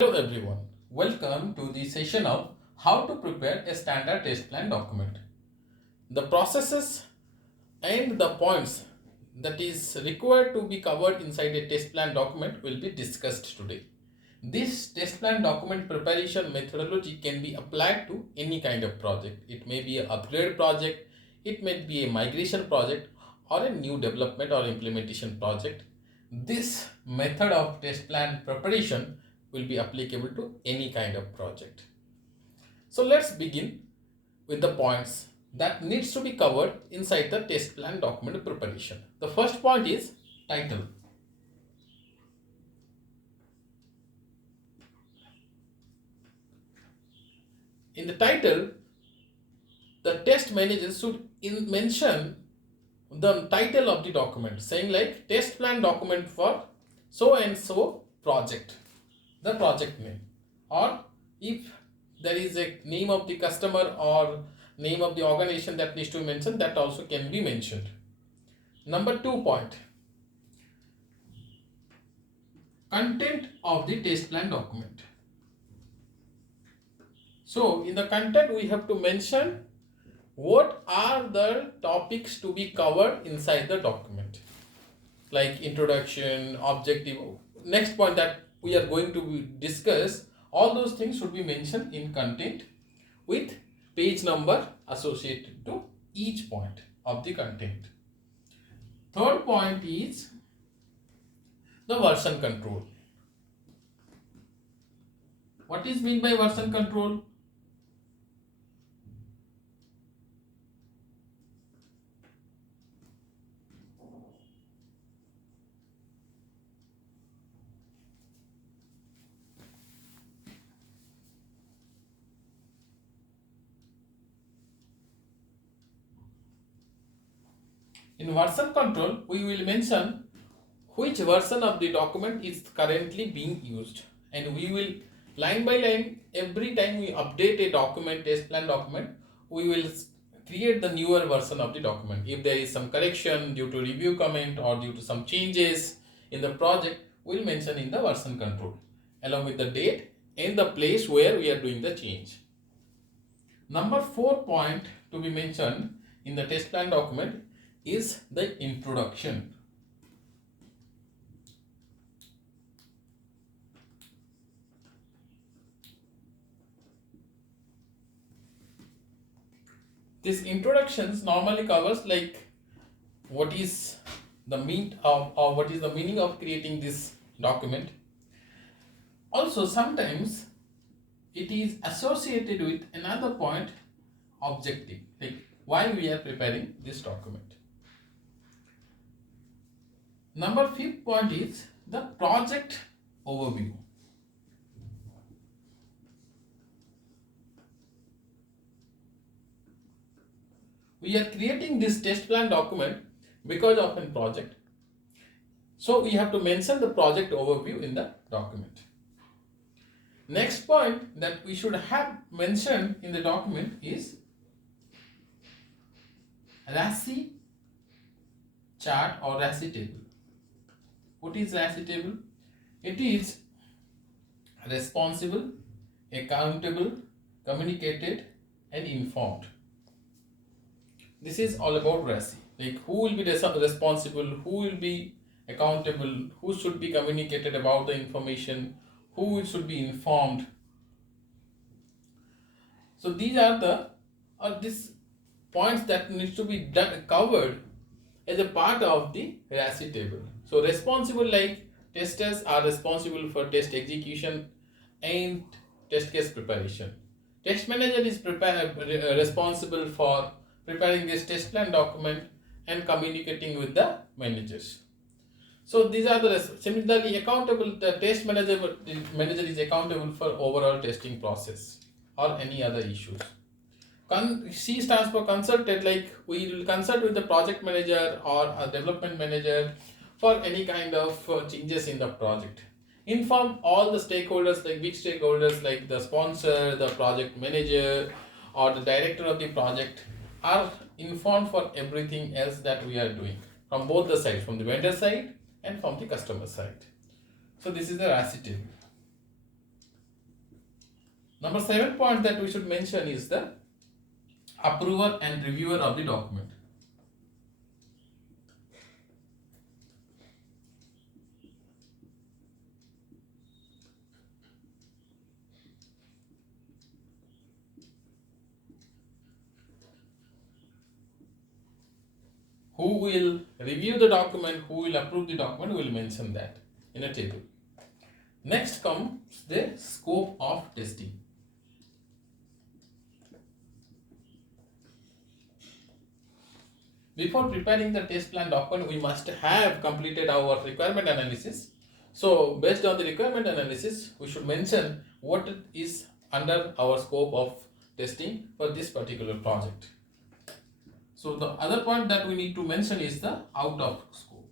Hello everyone, welcome to the session of how to prepare a standard test plan document. The processes and the points that is required to be covered inside a test plan document will be discussed today. This test plan document preparation methodology can be applied to any kind of project. It may be an upgrade project, it may be a migration project or a new development or implementation project. This method of test plan preparation will be applicable to any kind of project. So let's begin with the points that needs to be covered inside the test plan document preparation. The first point is title. In the title, the test manager should mention the title of the document, saying like test plan document for so and so project, the project name, or if there is a name of the customer or name of the organization that needs to be mentioned, that also can be mentioned. Number 2 point, content of the test plan document. So in the content we have to mention what are the topics to be covered inside the document, like introduction, objective. Next point that we are going to discuss, all those things should be mentioned in content with page number associated to each point of the content. Third point is the version control. What is meant by version control? In version control, we will mention which version of the document is currently being used, and we will line by line, every time we update a document, test plan document, we will create the newer version of the document. If there is some correction due to review comment or due to some changes in the project, we will mention in the version control along with the date and the place where we are doing the change. Number 4 point to be mentioned in the test plan document is the introduction. This introductions normally covers like what is the meaning of, or what is the meaning of creating this document. Also sometimes it is associated with another point, objective, like why we are preparing this document. Number 5th point is the project overview. We are creating this test plan document because of a project. So we have to mention the project overview in the document. Next point that we should have mentioned in the document is RACI chart or RACI table. What is RACI table? It is responsible, accountable, communicated and informed. This is all about RACI. Like who will be responsible, who will be accountable, who should be communicated about the information, who should be informed. So these are these points that needs to be covered as a part of the RACI table. So responsible, like testers are responsible for test execution and test case preparation. Test manager is responsible for preparing this test plan document and communicating with the managers. So these are the similarly accountable. The test manager is accountable for overall testing process or any other issues. C stands for consulted, like we will consult with the project manager or a development manager for any kind of changes in the project. Inform all the stakeholders, like big stakeholders like the sponsor, the project manager or the director of the project are informed for everything else that we are doing from both the sides, from the vendor side and from the customer side. So this is the RACI table. Number 7 point that we should mention is the approver and reviewer of the document. Who will review the document, who will approve the document, we will mention that in a table. Next comes the scope of testing. Before preparing the test plan document, we must have completed our requirement analysis. So based on the requirement analysis, we should mention what is under our scope of testing for this particular project. So the other point that we need to mention is the out of scope.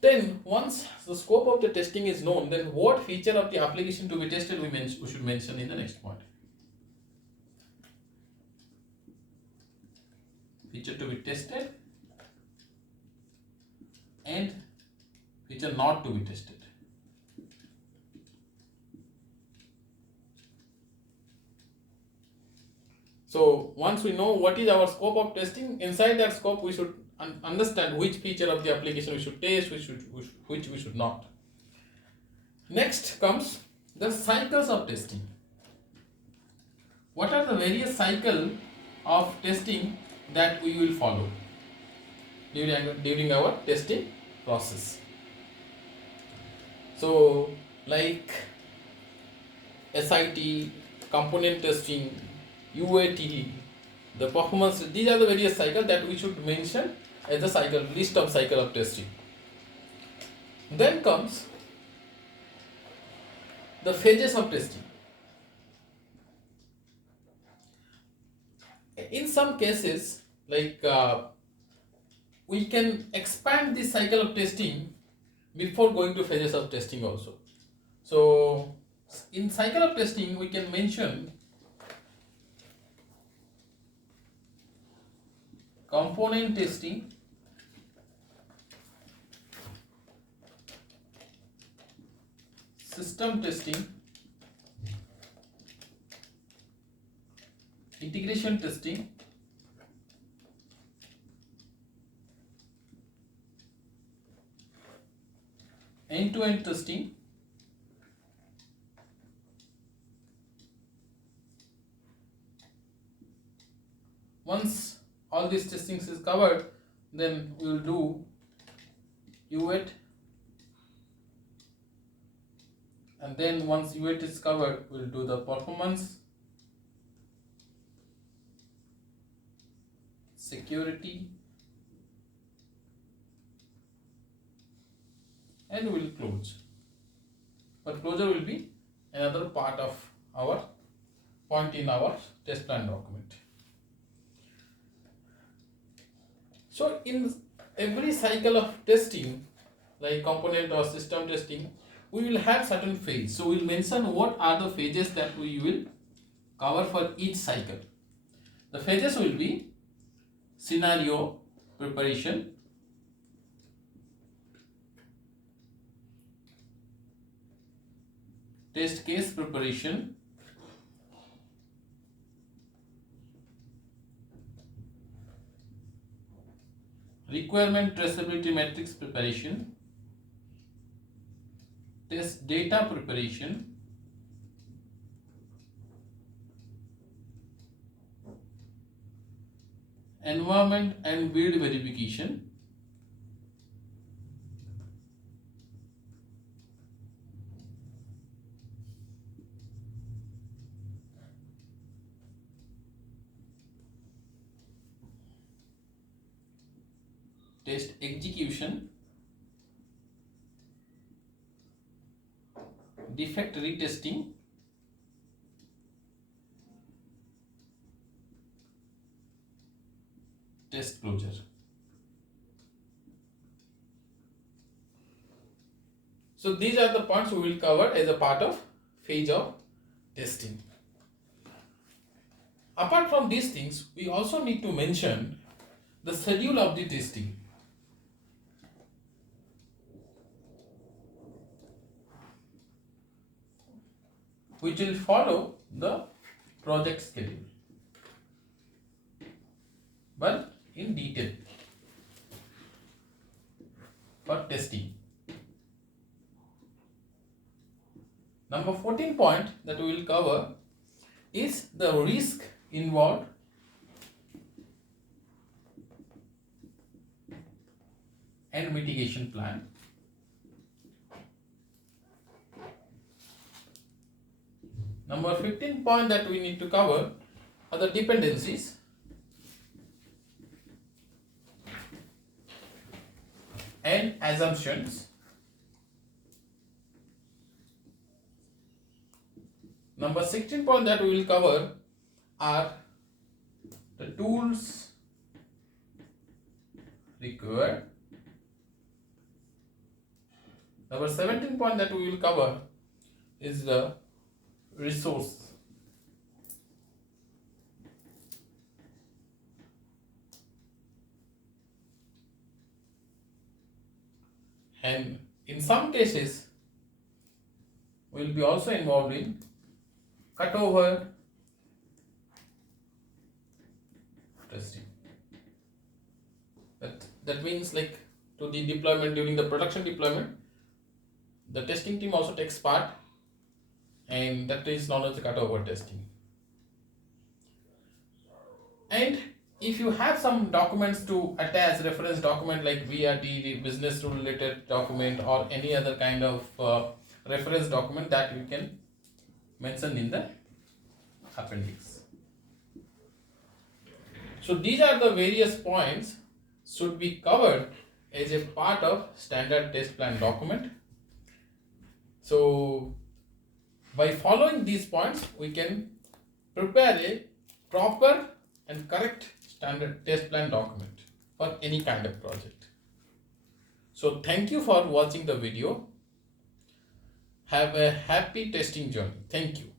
Then once the scope of the testing is known, then what feature of the application to be tested we should mention in the next point. Feature to be tested and feature not to be tested. So once we know what is our scope of testing, inside that scope we should understand which feature of the application we should test, which we should not. Next comes the cycles of testing. What are the various cycles of testing that we will follow during our testing process? So like SIT, component testing, UAT, the performance, these are the various cycles that we should mention as the list of cycle of testing. Then comes the phases of testing. In some cases, like we can expand this cycle of testing before going to phases of testing also. So in cycle of testing, we can mention component testing, system testing, integration testing, end-to-end testing, once all these testings is covered, then we will do UAT, and then once UAT is covered, we will do the performance, security, and we will close. But closure will be another part of our point in our test plan document. So in every cycle of testing, like component or system testing, we will have certain phase. So we will mention what are the phases that we will cover for each cycle. The phases will be scenario preparation, test case preparation, requirement traceability matrix preparation, test data preparation, environment and build verification, test execution, defect retesting, test closure. So these are the points we will cover as a part of phase of testing. Apart from these things, we also need to mention the schedule of the testing. which will follow the project schedule, but in detail for testing. Number 14 point that we will cover is the risk involved and mitigation plan. Number 15 point that we need to cover are the dependencies and assumptions. Number 16 point that we will cover are the tools required. Number 17 point that we will cover is the resource. And in some cases, we will be also involved in cutover testing. That means, like, to the deployment, during the production deployment, the testing team also takes part, and that is known as the cutover testing. And if you have some documents to attach, reference document like VRT, business rule related document, or any other kind of reference document, that you can mention in the appendix. So these are the various points should be covered as a part of standard test plan document. So by following these points, we can prepare a proper and correct standard test plan document for any kind of project. So thank you for watching the video. Have a happy testing journey. Thank you.